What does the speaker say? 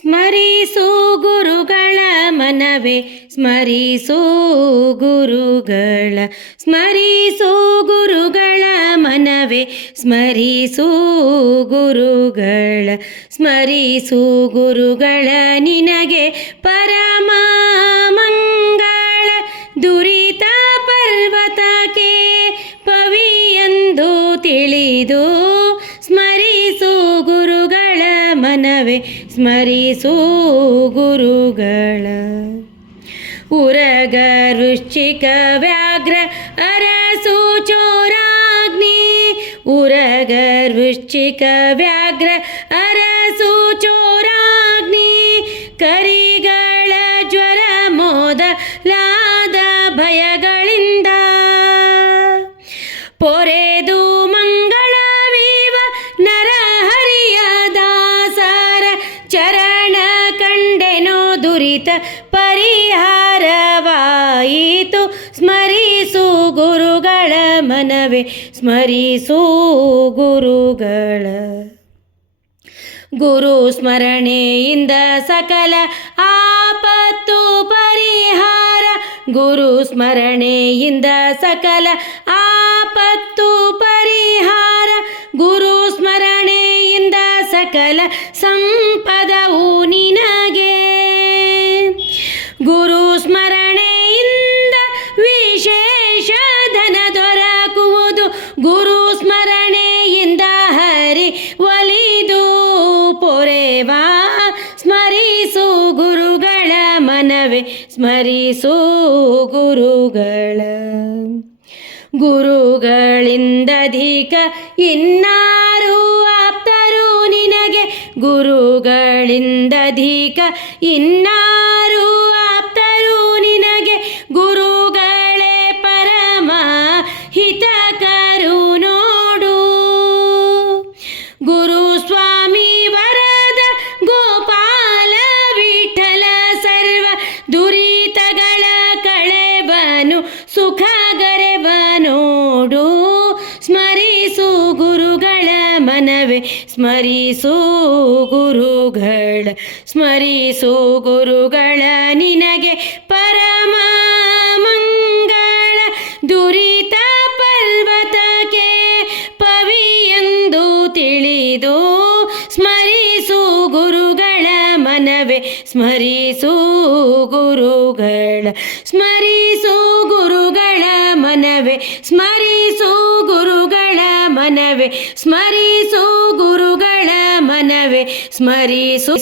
ಸ್ಮರಿಸು ಗುರುಗಳ ಮನವೇ, ಸ್ಮರಿಸು ಗುರುಗಳ ಸ್ಮರಿಸು ಗುರುಗಳ ಮನವೇ, ಸ್ಮರಿಸು ಗುರುಗಳ ಸ್ಮರಿಸು ಗುರುಗಳ ನಿನಗೆ ಪರಮ ಮಂಗಳ, ದುರಿತ ಪರ್ವತಕ್ಕೆ ಪವಿಯೆಂದು ತಿಳಿದು ಮನವೇ ಸ್ಮರಿಸು ಗುರುಗಳ. ಉರಗ ವೃಶ್ಚಿಕ ವ್ಯಾಘ್ರ ಅರಸು ಚೋರಾಗ್ನಿ. ಉರಗ ವೃಶ್ಚಿಕ ವ್ಯಾಘ್ರ ಅರಸು ಚೋರಾಗ್ನಿ ದುರಿತ ಪರಿಹಾರವಾಯಿತು. ಸ್ಮರಿಸು ಗುರುಗಳ ಮನವೇ, ಸ್ಮರಿಸು ಗುರುಗಳ. ಗುರು ಸ್ಮರಣೆಯಿಂದ ಸಕಲ ಆಪತ್ತು ಪರಿಹಾರ. ಗುರು ಸ್ಮರಣೆಯಿಂದ ಸಕಲ ಆಪತ್ತು ಪೊರೆವಾ ಸ್ಮರಿಸು ಗುರುಗಳ ಮನವೇ ಸ್ಮರಿಸು ಗುರುಗಳ. ಗುರುಗಳಿಂದಧಿಕ ಇನ್ನಾರು ಆಪ್ತರು ನಿನಗೆ ಗುರುಗಳಿಂದಧಿಕ ಇನ್ನಾರು ನೋಡು ಸ್ಮರಿಸು ಗುರುಗಳ ಮನವೇ, ಸ್ಮರಿಸು ಗುರುಗಳ ಸ್ಮರಿಸು ಗುರುಗಳ ನಿನಗೆ ಪರಮ ಮಂಗಳ. ದುರಿತ ಪರ್ವತಕ್ಕೆ ಪವಿಯೆಂದು ತಿಳಿದು ಸ್ಮರಿಸು ಗುರುಗಳ ಮನವೇ, ಸ್ಮರಿಸು ಗುರುಗಳ, ಸ್ಮರಿ ಮನವೆ? ಸ್ಮರಿಸು ಗುರುಗಳ ಮನವೆ. ಸ್ಮರಿಸು ಗುರುಗಳ ಮನವೆ. ಸ್ಮರಿಸು